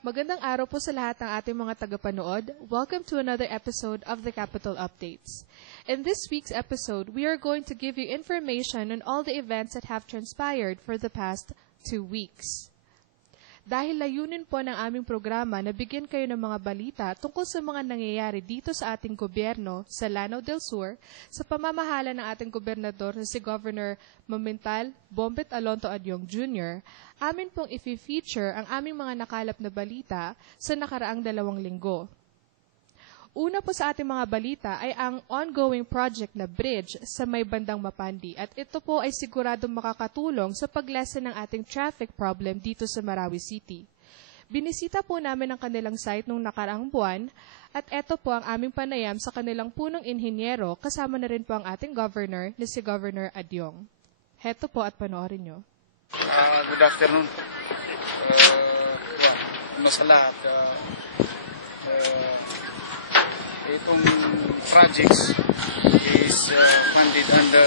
Magandang araw po sa lahat ng ating mga tagapanood. Welcome to another episode of the Capital Updates. In this week's episode, we are going to give you information on all the events that have transpired for the past 2 weeks. Dahil layunin po ng aming programa na bigyan kayo ng mga balita tungkol sa mga nangyayari dito sa ating gobyerno sa Lanao del Sur sa pamamahala ng ating gobernador na si Governor Mamintal Bombet Alonto Adyong Jr., amin pong i-feature ang aming mga nakalap na balita sa nakaraang 2 linggo. Una po sa ating mga balita ay ang ongoing project na bridge sa may bandang Mapandi at ito po ay siguradong makakatulong sa paglesen ng ating traffic problem dito sa Marawi City. Binisita po namin ang kanilang site nung nakaraang buwan at ito po ang aming panayam sa kanilang punong inhinyero kasama na rin po ang ating governor na si Governor Adyong. Heto po at panoorin nyo. Good afternoon. Sa lahat, itong projects is funded under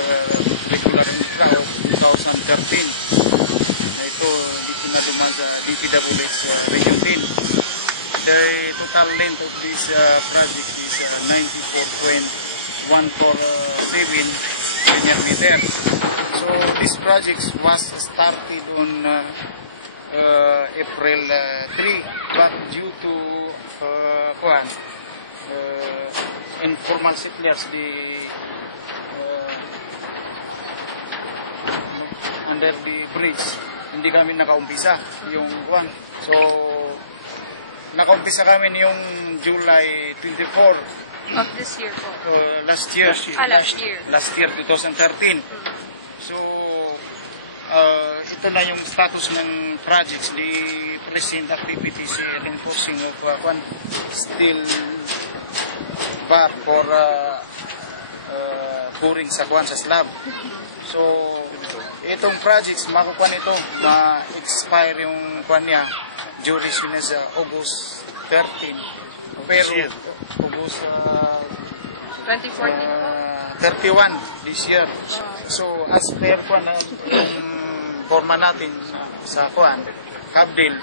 regular crowd 2013. Ito dito na dumaan sa DPWH Region 10. The total length of this project is 94.147 linear meter. So this project was started on April 3, but due to informal settlers under the bridge, hindi kami nakaumpisa yung one. So nakaumpisa kami yung July 24 of this year po. Last year, 2013. So ito na yung status ng projects. The present activities reinforcing of still bar for pouring sa slab. So itong projects makukuha nito ma-expire yung niya duration is August 13. Pero August 2014 31 this year. So as per yung forma natin sa Kabdil,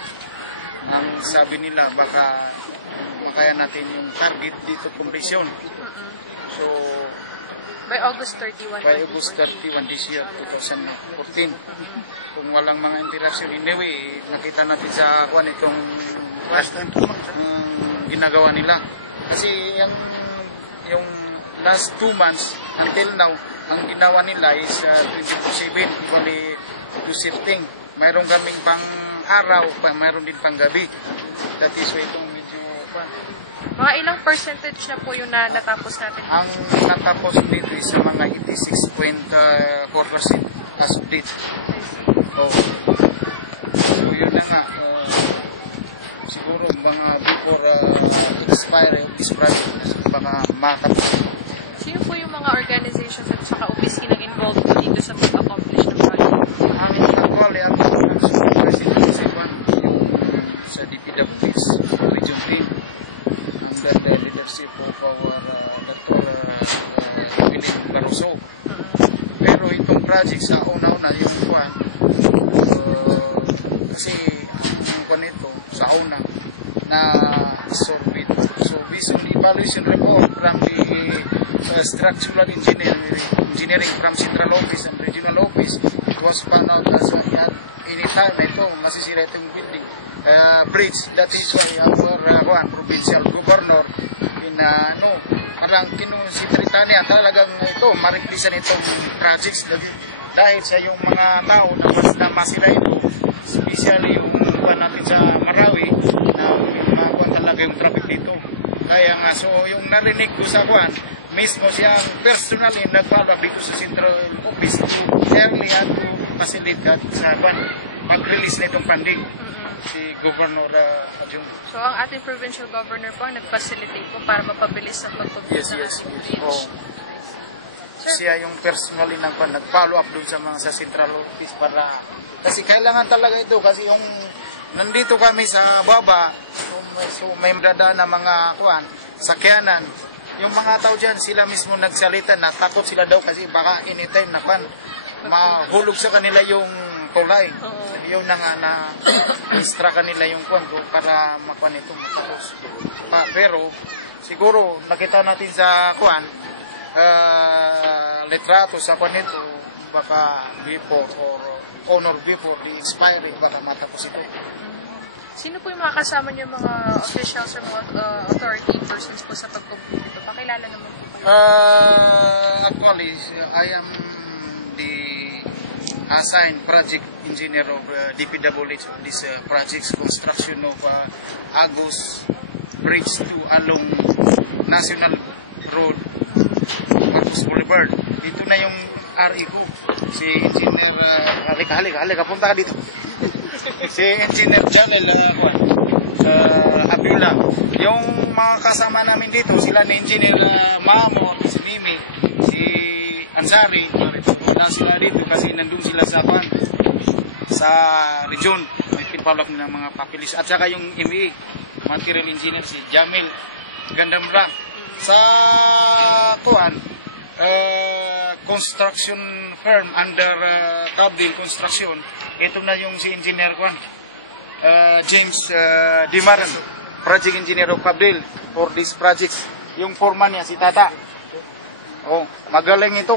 ang sabi nila baka makaya natin yung target dito completion. So by August 31 this year 2014. Kung walang mga interaction, anyway nakita natin sa itong ginagawa nila kasi yung last 2 months until now ang ginawa nila is 24/7 equally to shifting. Mayroon kaming pang araw, mayroon din pang gabi. That is why itong medyo mga ilang percentage na po yung natapos natin? Ang natapos dito is mga 86.4% as of date. So yun na nga. Siguro mga before expire this project baka matapos. Sino po yung mga organizations at saka opisina involved dito sa pag-accomplish ng project? Actually, ako president sa DPWH Region 3 under the leadership of our Dr. William Barroso. Pero itong project sa una-una yung kasi yung ito sa una na sorbit. So based on evaluation report from the structural engineering from Central Office and Regional Office, it was found out as anytime ito masisira itong building bridge. That is why our provincial governor parang kinonsiderita niya talagang ito mariklisan itong projects dahil sa yung mga tao na masira ito, especially yung natin sa Marawi na talaga yung traffic dito. Kaya nga, so yung narinig ko sa mismo siyang personally nag-follow dito sa Central Office early to facilitate sa mag-release na itong funding si Governor Adyong. So ang ating provincial governor po nag-facilitate po para mapabilis ang pagpapabilis ng ating bridge. Oh. Siya yung personally nag-follow up doon sa mga sa Central Office para kasi kailangan talaga ito kasi yung nandito kami sa baba so may dadaan na mga sakyanan. Yung mga tao dyan, sila mismo nagsalita na takot sila daw kasi baka anytime na mahulog sa kanila yung tulay. Oo. Yun na nga na extra kanila yung kwento para makuha nito matapos. Pero siguro nakita natin sa litrato sa kwan nito, baka before or honor before the expiry, baka matapos ito. Sino po yung mga kasama niyo, mga officials or mga authority persons po sa pag-complete ito? Pakilala naman po kayo. Actually, I am the assigned project engineer of DPWH of this project's construction of Agus Bridge to along National Road, Agus Boulevard. Dito na yung RE ko, si Engineer, halika, punta ka dito. Si Engineer Janel Abiola. Yung mga kasama namin dito, sila ni Engineer Mamo, si Mimi, si Ansari, na sila dito kasi nandun sila sa region. May pinapalak ng mga papilis. At saka yung ME, Material Engineer, si Jamil Gandambra. Sa construction firm under Cabdil Construction, ito na yung si Engineer James Dimaran, Project Engineer of Cabdil for this project. Yung foreman niya, si Tata. Magaling ito.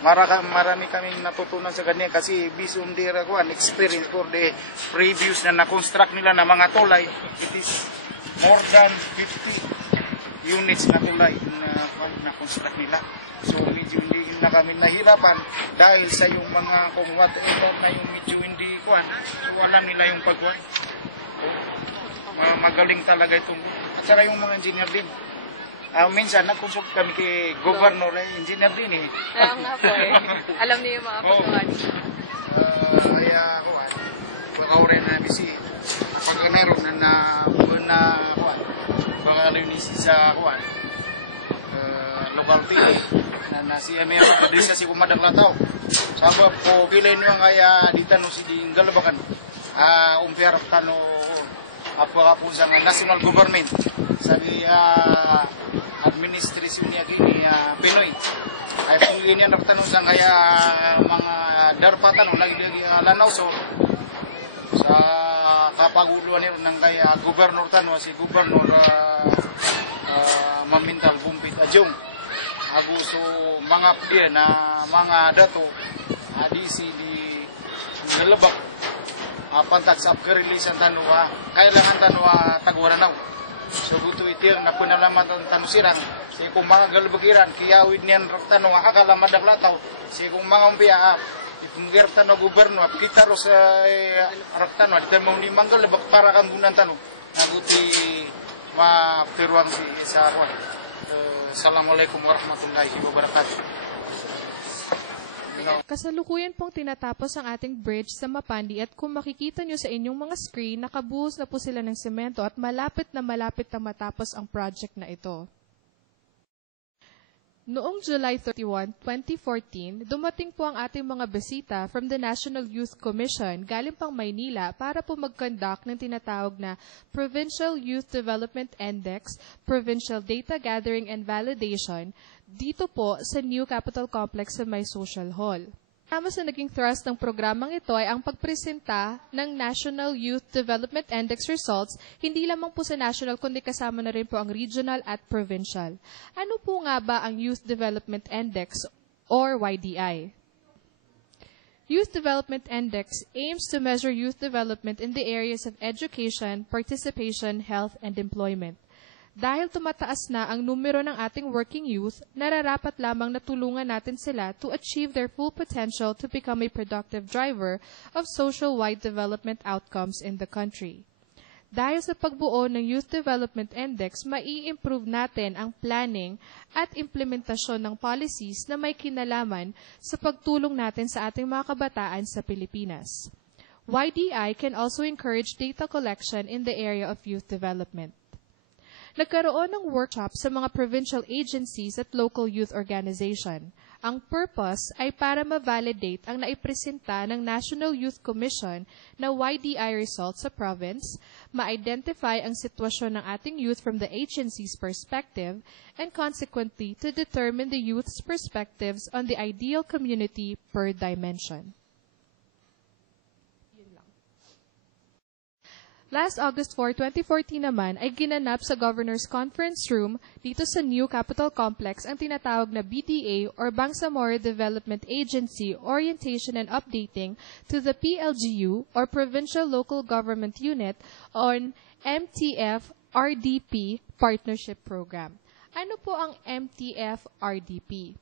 Marami kaming natutunan sa kanya kasi based on their experience for the previous na na-construct nila na mga tulay, it is more than 50 units na tulay na construct nila. So medyo hindi na kami nahirapan dahil sa yung mga kung whatever na yung medyo hindi so alam nila yung pagkuhan. Magaling talaga itong at saka yung mga engineer din. Minsan nag-consult kami kay Governor, engineer din eh. Nga po eh. Alam niyo yung mga pagkuhan. Kaya baka rin na bisi pag meron na baka rinisi sa local TV na si Emir Desa si Kumadang Lataw. Sabab ko bilay nyo kaya dito no si Galabakan. Umpiar tano apa po sa national government sabi administrasyon niya gini Pinoy. Ay pili niya nagtanong sa kaya mga darpatan lagi lanaw so sa kapaguluan niya ng kaya gobernador tanwa si gobernador Mamintal Bumpit Ajong. So mga pia na mga dato adisi di nalabak pantak sa upgrade-release ang tanwa kailangan tanwa tagwaranaw. So buto itir na punalaman ang tanusirang si kung mga galbagiran kiyawid niyan tanwa akala madaglataw si kung mga umpia itungger tanwa gobernador kita ro sa tanwa di tanong limang galbak para kang bunan tanong naguti ma-piruang sa Assalamualaikum warahmatullahi wabarakatuh. Kasalukuyan pong tinatapos ang ating bridge sa Mapandi at kung makikita nyo sa inyong mga screen, nakabuhos na po sila ng semento at malapit na matapos ang project na ito. Noong July 31, 2014, dumating po ang ating mga bisita from the National Youth Commission galing pang Maynila para po mag-conduct ng tinatawag na Provincial Youth Development Index, Provincial Data Gathering and Validation, dito po sa New Capitol Complex sa May Social Hall. Kasama sa naging thrust ng programang ito ay ang pagpresenta ng National Youth Development Index results, hindi lamang po sa national kundi kasama na rin po ang regional at provincial. Ano po nga ba ang Youth Development Index or YDI? Youth Development Index aims to measure youth development in the areas of education, participation, health, and employment. Dahil tumataas na ang numero ng ating working youth, nararapat lamang na tulungan natin sila to achieve their full potential to become a productive driver of social-wide development outcomes in the country. Dahil sa pagbuo ng Youth Development Index, mai-improve natin ang planning at implementasyon ng policies na may kinalaman sa pagtulong natin sa ating mga kabataan sa Pilipinas. YDI can also encourage data collection in the area of youth development. Nagkaroon ng workshop sa mga provincial agencies at local youth organization. Ang purpose ay para ma-validate ang naipresenta ng National Youth Commission na YDI results sa province, ma-identify ang sitwasyon ng ating youth from the agency's perspective, and consequently to determine the youth's perspectives on the ideal community per dimension. Last August 4, 2014 naman ay ginanap sa Governor's Conference Room dito sa New Capitol Complex ang tinatawag na BDA or Bangsamoro Development Agency Orientation and Updating to the PLGU or Provincial Local Government Unit on MTF-RDP Partnership Program. Ano po ang MTF-RDP?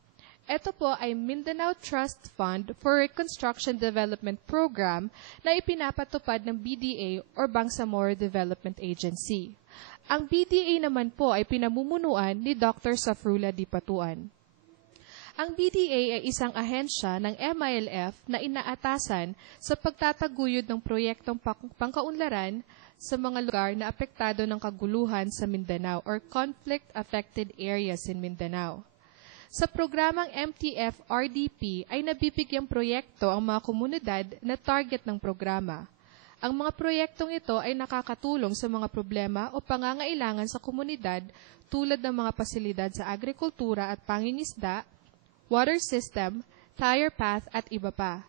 Ito po ay Mindanao Trust Fund for Reconstruction Development Program na ipinapatupad ng BDA or Bangsamoro Development Agency. Ang BDA naman po ay pinamumunuan ni Dr. Safrula Dipatuan. Ang BDA ay isang ahensya ng MILF na inaatasan sa pagtataguyod ng proyektong pangkaunlaran sa mga lugar na apektado ng kaguluhan sa Mindanao or conflict-affected areas in Mindanao. Sa programang MTF-RDP ay nabibigyang proyekto ang mga komunidad na target ng programa. Ang mga proyektong ito ay nakakatulong sa mga problema o pangangailangan sa komunidad tulad ng mga pasilidad sa agrikultura at pangingisda, water system, tire path at iba pa.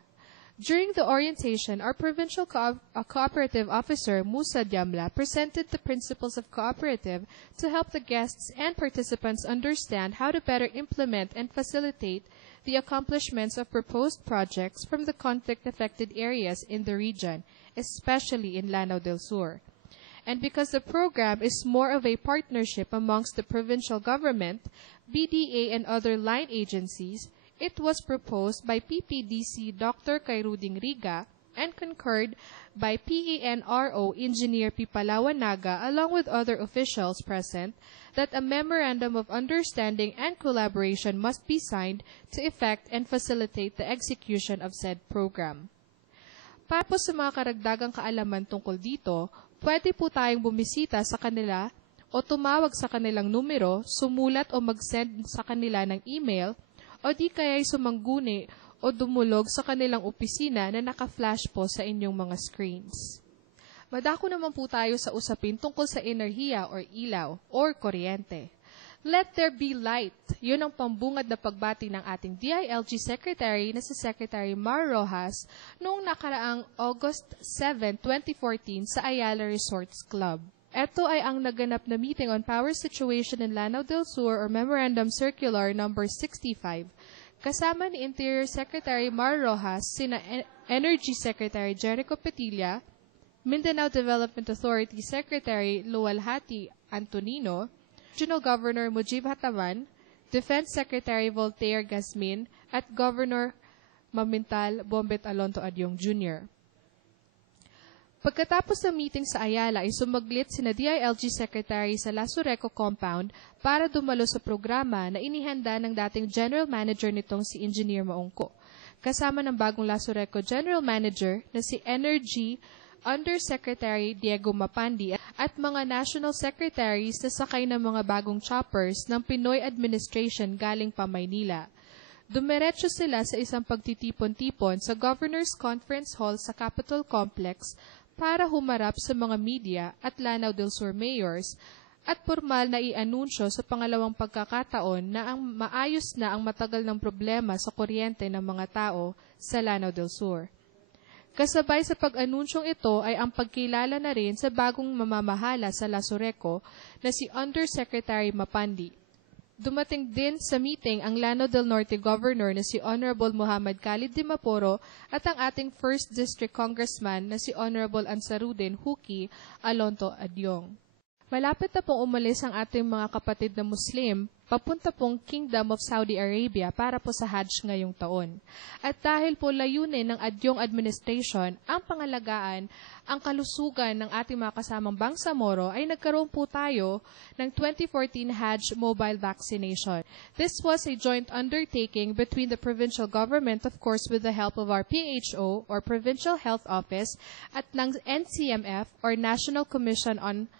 During the orientation, our Provincial Cooperative Officer, Musa Diamla, presented the principles of cooperative to help the guests and participants understand how to better implement and facilitate the accomplishments of proposed projects from the conflict-affected areas in the region, especially in Lanao del Sur. And because the program is more of a partnership amongst the provincial government, BDA and other line agencies, it was proposed by PPDC Dr. Kairuding Riga and concurred by PENRO Engineer Pipalawan Naga along with other officials present that a memorandum of understanding and collaboration must be signed to effect and facilitate the execution of said program. Para po sa mga karagdagang kaalaman tungkol dito, pwede po tayong bumisita sa kanila o tumawag sa kanilang numero, sumulat o mag-send sa kanila ng email o di kaya'y sumangguni o dumulog sa kanilang opisina na naka-flash po sa inyong mga screens. Madako naman po tayo sa usapin tungkol sa enerhiya or ilaw or kuryente. Let there be light. Yun ang pambungad na pagbati ng ating DILG Secretary na si Secretary Mar Rojas noong nakaraang August 7, 2014 sa Ayala Resorts Club. Ito ay ang naganap na meeting on power situation in Lanao del Sur or Memorandum Circular No. 65. Kasama ni Interior Secretary Mar Rojas, sina Energy Secretary Jericho Petilla, Mindanao Development Authority Secretary Luwalhati Antonino, Regional Governor Mujib Hataman, Defense Secretary Voltaire Gasmin, at Governor Mamintal Bombet Alonto Adyong Jr. Pagkatapos ng meeting sa Ayala ay sumaglit sina DILG Secretary sa Lasureco Compound para dumalo sa programa na inihanda ng dating General Manager nitong si Engineer Maungko, kasama ng bagong Lasureco General Manager na si Energy Undersecretary Diego Mapandi at mga National Secretaries na sakay ng mga bagong choppers ng Pinoy Administration galing pa Maynila. Dumiretso sila sa isang pagtitipon-tipon sa Governor's Conference Hall sa Capitol Complex para humarap sa mga media at Lanao del Sur mayors at formal na i-anunsyo sa pangalawang pagkakataon na ang maayos na ang matagal ng problema sa kuryente ng mga tao sa Lanao del Sur. Kasabay sa pag-anunsyong ito ay ang pagkilala na rin sa bagong mamamahala sa Lasureco na si Undersecretary Mapandi. Dumating din sa meeting ang Lanao del Norte Governor na si Honorable Muhammad Khalid Dimaporo at ang ating 1st District Congressman na si Honorable Ansarudin Huki Alonto Adyong. Malapit na pong umalis ang ating mga kapatid na Muslim papunta pong Kingdom of Saudi Arabia para po sa Hajj ngayong taon. At dahil po layunin ng Adyong Administration ang pangalagaan ang kalusugan ng ating mga kasamang Bangsamoro ay nagkaroon po tayo ng 2014 Hajj mobile vaccination. This was a joint undertaking between the provincial government, of course with the help of our PHO or Provincial Health Office at ng NCMF or National Commission on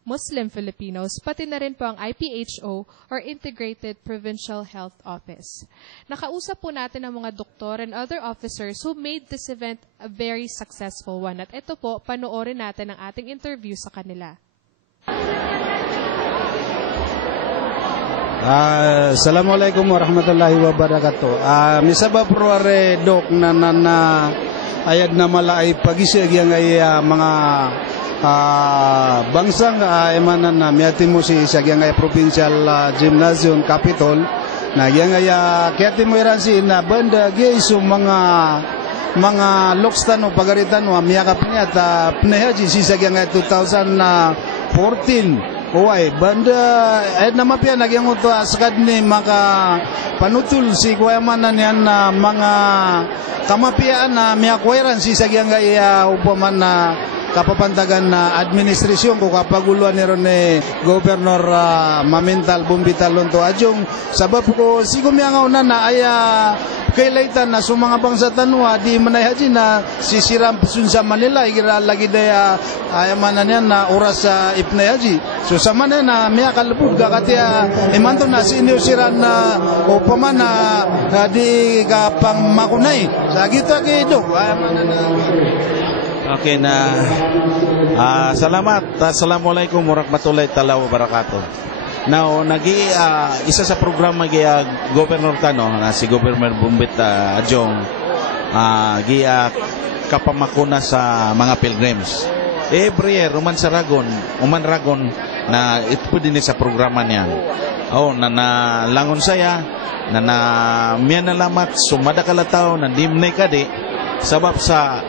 Muslim Filipinos, pati na rin po ang IPHO or Integrated Provincial Health Office. Nakausap po natin ang mga doktor and other officers who made this event a very successful one. At ito po, panoorin natin ang ating interview sa kanila. Assalamualaikum warahmatullahi wabarakatuh. Misaba proare dok na ayag na mala ay pagisig yang ay mga bangsang emanan na miyati mo si sa gyangay provincial gymnasium Capitol na gyangay kiyati mo iran si na banda gayso mga lokstano pagaritano miyakap niya ta pnehaji si sa gyangay 2014 Uway, banda, namapya nagyang ito asakad ni maka panutul si kuwayamanan yan na mga kamapiyaan na miyakwayaran si sagyang gaya upaman na kapapantagan na administrasyon ko kapaguluan ni ron ni Governor Mamintal Bumbital Lonto Adjong sabab ko sigo miyangaw na aya kailaitan na sumanga bangsa tanwa di manayhaji na sisiram pusun sa Manila igira lagi daya ayamanan yan na oras sa ipnayaji so sa mana na miya kalubog kakati imanto na sinusiran na upaman na di kapang makunay sa kita kido ayamanan na Okay na. Salamat. Assalamualaikum warahmatullahi taala wabarakatuh. Now, isa sa programa gaya Governor Tano na si Governor Bumbit Adjong kapamakuna sa mga pilgrims. Every year uman ragon na ito din sa programa niya. Na langon saya na miyan nalamat sumada kalataw na dimnay kadi sabab sa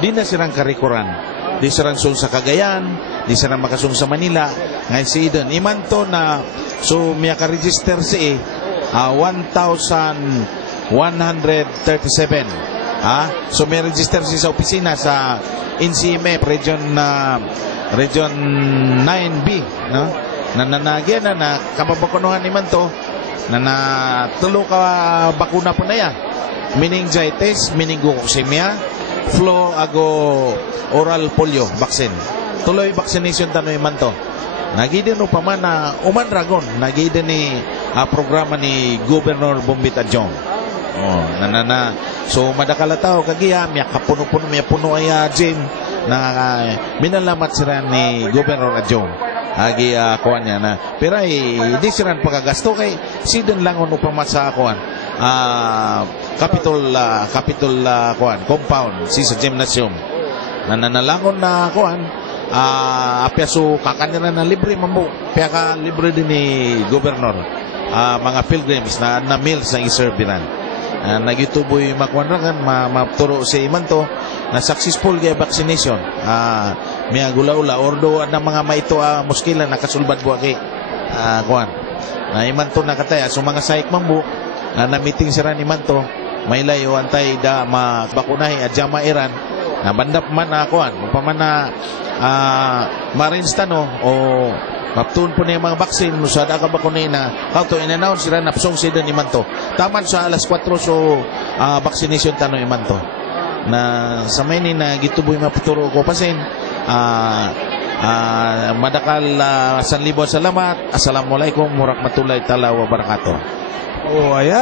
di na sirang karikuran di sirang sun sa Cagayan di sirang makasung sa Manila ngay si Eden iman to na so miya ka-register si 1,137 so may register si sa opisina sa NCMF region 9B no? nanagyan na kapabakunuhan iman to na tulo ka bakuna po na yan meningitis, meningococcemia flu ago oral polio vaccine. Tuloy vaccination tanoy man to. Nagiden no paman na uman ragon nagiden ni programa ni Governor Bumbit Adjong. So madakalataw kagiya miya kapuno-puno miya puno ay gym na minalamat sira ni Governor Adjong. Agi kuan niya na pero di siran pagagasto kay siden langon upama sa kuan Capitol kuan compound si sa gymnasium nananalangon na kuan apya so kakanira na libre mambo pya ka libre din ni Governor mga pilgrims na meals na iserviran nagituboy makuanragan maturo si imanto na successful gaya vaccination miya gula-ula ordo na mga maito muskila nakasulbad buwa kay kuan na imanto nakataya so mga saik mambo na meeting sira ni manto may layo antay da mabakunahi adya mairan na bandap man kuan upaman na marines tano o maptun po na yung mga vaccine musada ka bakunay na kauto in-announce sila napsong sila ni manto taman sa alas 4 so vaccination tano ni manto na sa may ni na gituboy maputuro ko pasin madakal 1,000 salamat. Assalamualaikum warahmatullahi taala wabarakatuh.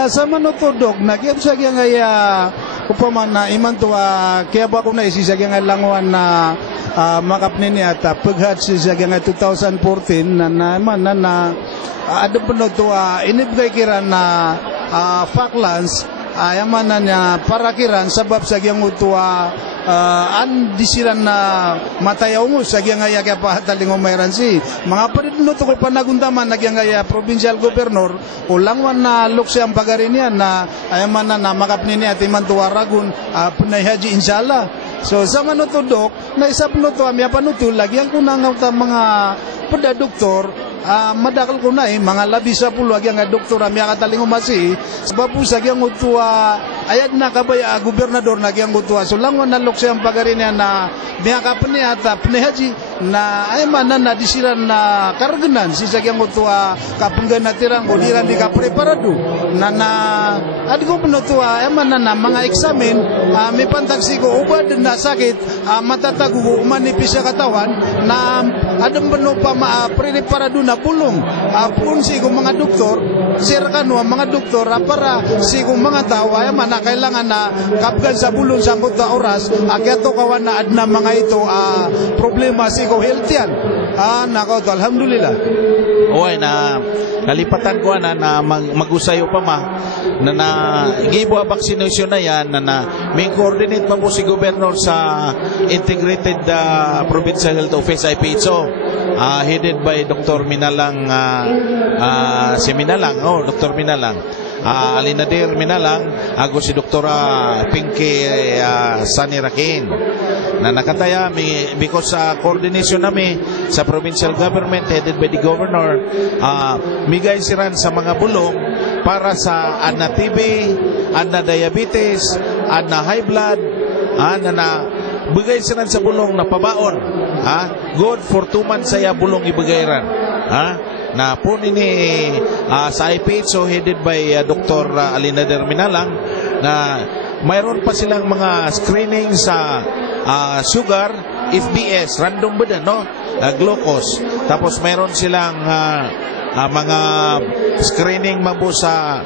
Sa manutudok nagyab sa gyang upaman na iman to kaya ba ko na isi sa gyang languan na makapni niya at paghat si sa gyang 2014 na naman na ada puno to inibigay kiran na Falklands ayaman na niya para kiran sabab sa gyang utuwa disiran na matayaw mo sa gyang kaya pahataling umayran si mga paridno to ko panagundaman na gyang provincial governor o langwan na luksi ang pagarin niya na ayaman na makapni niya at iman tuwaragun punayhaji inshallah so sa manutudok na isa punuto amya panutul lagi ang kunang mga doktor madakal ko na mga labi sa pulo ang doktor amya kataling umasi sabab po sa gyang utuwa ayad na kabaya gobernador na gyang utuwa so langwan na luksi ang pagarin niya na miya kapani at pnehaji na ayaman na disiran na karganan si sa gyang utuwa kapunggan na tirang o diran di kapreparado na adi ko punutuwa ayaman na mga eksamen may pantagsi ko ubad na sakit matatago ko umanipis sa katawan na adam bano pa preparado na pulong punsi ko mga doktor sir kanu mga doktor para si ko mga tao ayaman na kailangan na kapgan sa bulong sa kota oras akyato kawan na adna mga ito problema si ko health yan nakaw to alhamdulillah Oy na kalipatan ko na magusayo pa ma na gibo vaccination na yan na may coordinate pa po si Governor sa Integrated Provincial Health Office IPHO, headed by Dr. Minalang si Minalang, Dr. Minalang, Alinadir Minalang, ako si Dr. Pinky Sanirakin na nakataya because coordination nami sa provincial government headed by the governor, migay siran sa mga bulong para sa ana TB, ana diabetes, ana high blood, na bigay siran sa bulong na pabaon, good for 2 months saya bulong ibigayran, na po ni sa IPHO headed by Dr. Alinadir Minalang, na mayroon pa silang mga screening sa sugar, FBS, random ba no? Glucose. Tapos mayroon silang mga screening mabu sa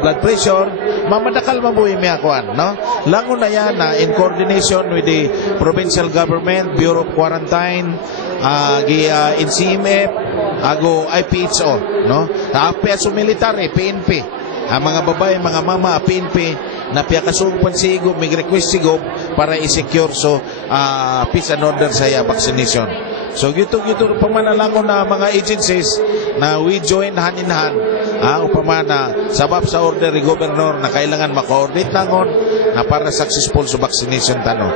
blood pressure, mamadakal mabuhi mi akuan, no? Langon na yan in coordination with the provincial government, Bureau of Quarantine, NCMF, ago IPHO, no? Apeso military, PNP. Ang mga babae, mga mama, PNP, na piyakasupan si Igop, may request si Igop para i-secure peace and order sa vaccination. So gito pamanalangon na mga agencies na we join hand in hand, upamana sabab sa order ni Governor na kailangan maka-coordinate langon na para successful sa vaccination tano.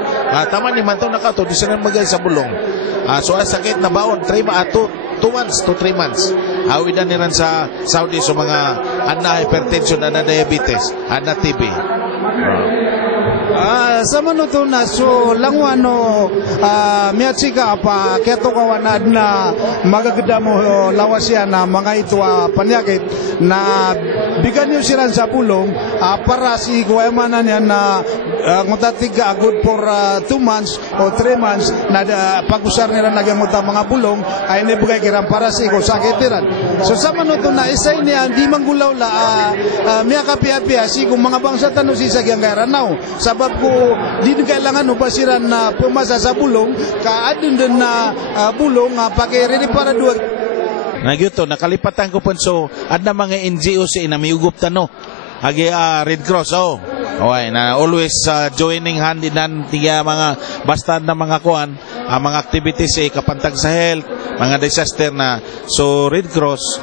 Tama ni man to nakato di sila magay sa bulong. So sakit na baon 2 months to 3 months. Awidan niran sa Saudi so mga ana hypertension, ana diabetes, ana TB. Sa manuto na so langwano miatsika pa keto kawanad na magagda mo lawasya na mga ito panyakit na bigyan niyo silang sa pulong para si kuwamanan yan na ngutatiga good for 2 months o 3 months na pag-usar nila nagamuta mga pulong ay nibugay kiran para si ko sakitiran. So sa manuto na isay niya di manggulaw la miya kapia-pia si kung mga bangsa tanong si sagyang garanaw sabab ko di kailangan upasiran na pumasa sa bulong kaadun din na bulong pag-ready para duwag. Nagyuto nakalipatan ko po so adna mga NGO si inamiugup tano agi Red Cross okay na always joining hand in hand tiga mga basta na mga kuan mga activities kapantag sa health, mga disaster na so Red Cross,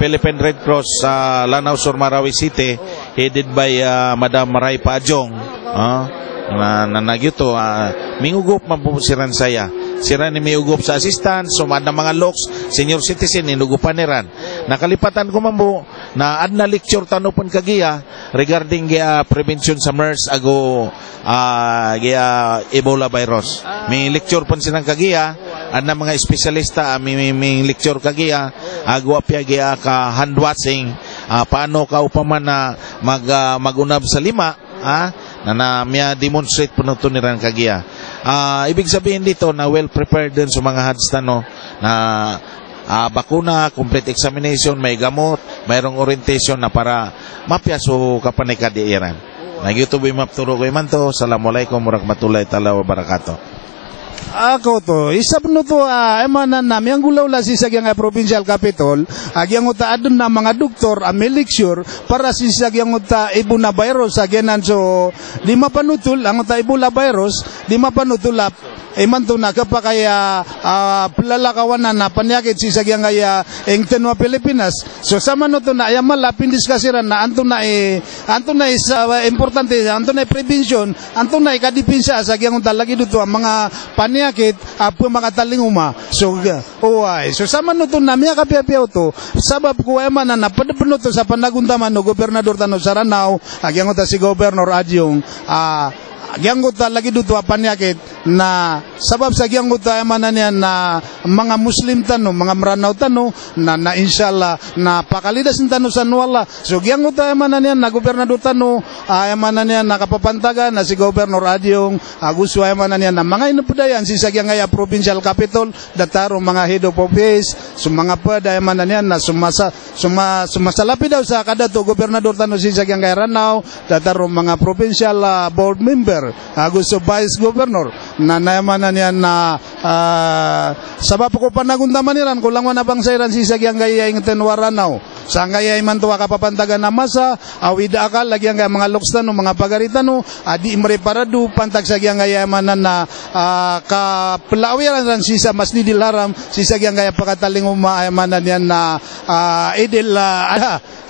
Philippine Red Cross Lanao Sur Marawi City headed by Madam Maray Paajong na nagyuto mingugup mapusiran saya sira ni miugup sa assistance so mga mga locks senior citizen inugupan niran nakalipatan ko mambo na adna lecture tanupon kagiya regarding prevention sa MERS ago Ebola virus. May lecture pon silang kagiya adna mga espesyalista may lecture kagiya ago apya ka hand washing paano ka upaman na magunab sa lima na miya demonstrate po nito niran kagiya. Ibig sabihin dito na well prepared din sa mga hadstano na bakuna, complete examination, may gamot, mayroong orientation na para mapyaso kapanay kadiiran. Nag-YouTube mapturo ko iman to. Assalamualaikum warahmatullahi ta'ala wabarakatuh. Ako to, isap no to emanan namin ang gulaw la si sagyang provincial capital agyang uta adun na mga doktor may lecture para si sagyang uta Ebola virus agyanan so di mapanutul ang uta Ebola virus di mapanutul iman to na kapakaya plalakawanan na panyakit si sagyang kaya eng tenwa Pilipinas so sama no to na ayamal lapin diskusiran na anto na isa importante anto na prevention anto na ikadipinsa sagyang uta lagi dito ang mga panyakit apo mga talinguma so so sama no to na miya kapiapiaw to sabab ko ay man na padapuno to sa panaguntaman no gobernador tano Saranaw agyang uta si Governor Adyong Giangguta lagi dito panyakit na sabab sa giangguta emanan yan na mga Muslim tano, mga Maranaw tano na inshallah na pakalidas ng tano sa nuwala. So giangguta emanan yan na gobernador tano, emanan yan na kapapantaga na si Governor Adyong, gusto emanan yan na mga inupudayan si Sagyangaya Provincial Capital, dataro mga head of office, so mga pada emanan yan na sumasalapi daw sa kadato gobernador tano si Sagyangaya Ranao, dataro mga provincial board member gusto vice governor na nayamanan yan na sabab ko panagundaman niran kulang wana bang sayran si sagyang gaya ing tenwaranaw sa gaya iman tuwa kapapantagan na masa awida akal lagi ang mga lokstan mga pagaritano adi imre paradu pantag sagyang gaya manan na kapelawiran ran sisa Masjidil Haram si sagyang gaya pakataling manan yan na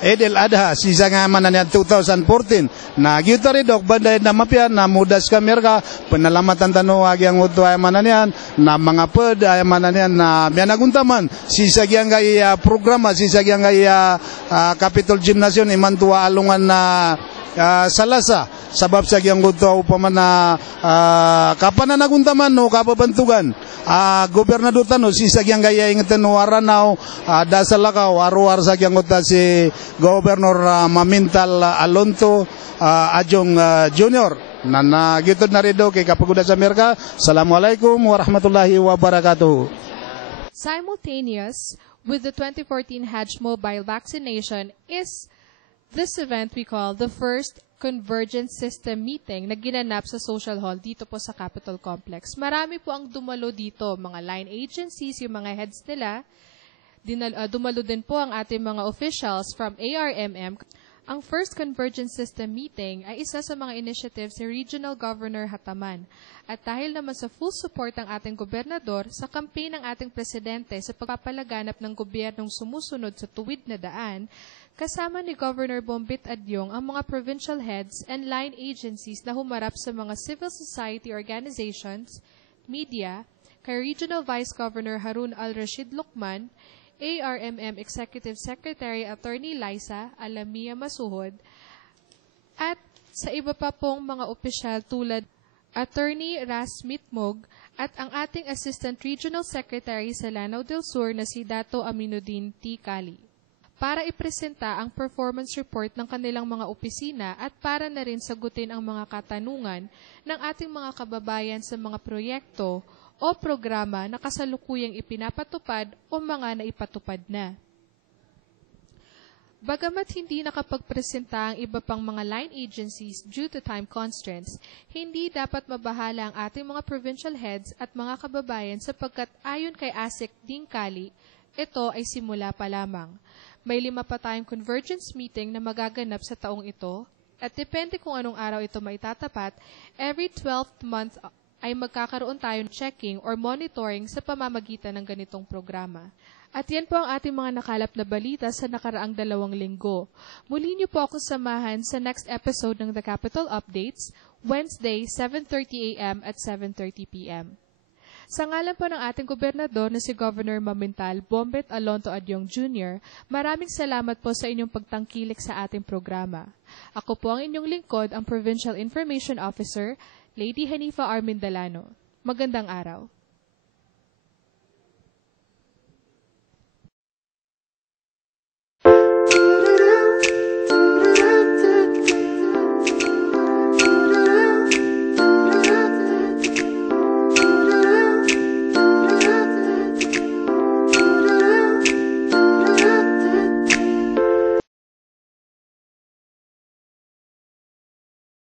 Idil Adha si sangamanan yan 2014 na gyutari dok banday na mapya na mudas kamerka penalamatan tanu agyang uto ay manan yan na mga ped ay manan yan na mianaguntaman si sagyang gaya programa si sagyang gaya Capitol Gymnasium iman tuwa alungan na salasa sabab sagyang uto upaman na kapananaguntaman no kapabantugan gobernador tano si sagyang gaya ingeten waranaw dasalakaw arwar sagyang uta si gobernador Mamintal Alonto Ajong Junior na gitod na rido kay kapaguda sa Amerika. Assalamualaikum warahmatullahi wabarakatuh. Simultaneous with the 2014 Hajj mobile vaccination is this event we call the first Convergence System Meeting na ginanap sa Social Hall dito po sa Capitol Complex. Marami po ang dumalo dito, mga line agencies, yung mga heads nila. Dumalo din po ang ating mga officials from ARMM. Ang first Convergence System Meeting ay isa sa mga initiatives ni Regional Governor Hataman. At dahil naman sa full support ng ating gobernador sa campaign ng ating presidente sa pagpapalaganap ng gobyernong sumusunod sa tuwid na daan, kasama ni Governor Bombit Adyong ang mga provincial heads and line agencies na humarap sa mga civil society organizations, media, kay Regional Vice Governor Harun Al-Rashid Lucman, ARMM Executive Secretary Attorney Liza Alamia Masuhod, at sa iba pa pong mga opisyal tulad Attorney Ras Mitmog at ang ating Assistant Regional Secretary sa Lanao del Sur na si Dato Aminuddin T. Kali, para ipresenta ang performance report ng kanilang mga opisina at para na rin sagutin ang mga katanungan ng ating mga kababayan sa mga proyekto o programa na kasalukuyang ipinapatupad o mga naipatupad na. Bagamat hindi nakapagpresenta ang iba pang mga line agencies due to time constraints, hindi dapat mabahala ang ating mga provincial heads at mga kababayan sapagkat ayon kay ASEC Ding Kali, ito ay simula pa lamang. May 5 pa tayong convergence meeting na magaganap sa taong ito at depende kung anong araw ito maitatapat, every 12th month ay magkakaroon tayo ng checking or monitoring sa pamamagitan ng ganitong programa. At yan po ang ating mga nakalap na balita sa nakaraang 2 linggo. Muli niyo po ako samahan sa next episode ng The Capital Updates, Wednesday, 7:30 a.m. at 7:30 p.m. Sa ngalan po ng ating gobernador na si Governor Mamintal Bombet Alonto Adyong Jr., maraming salamat po sa inyong pagtangkilik sa ating programa. Ako po ang inyong lingkod, ang Provincial Information Officer, Lady Hanifa Armindalano. Magandang araw.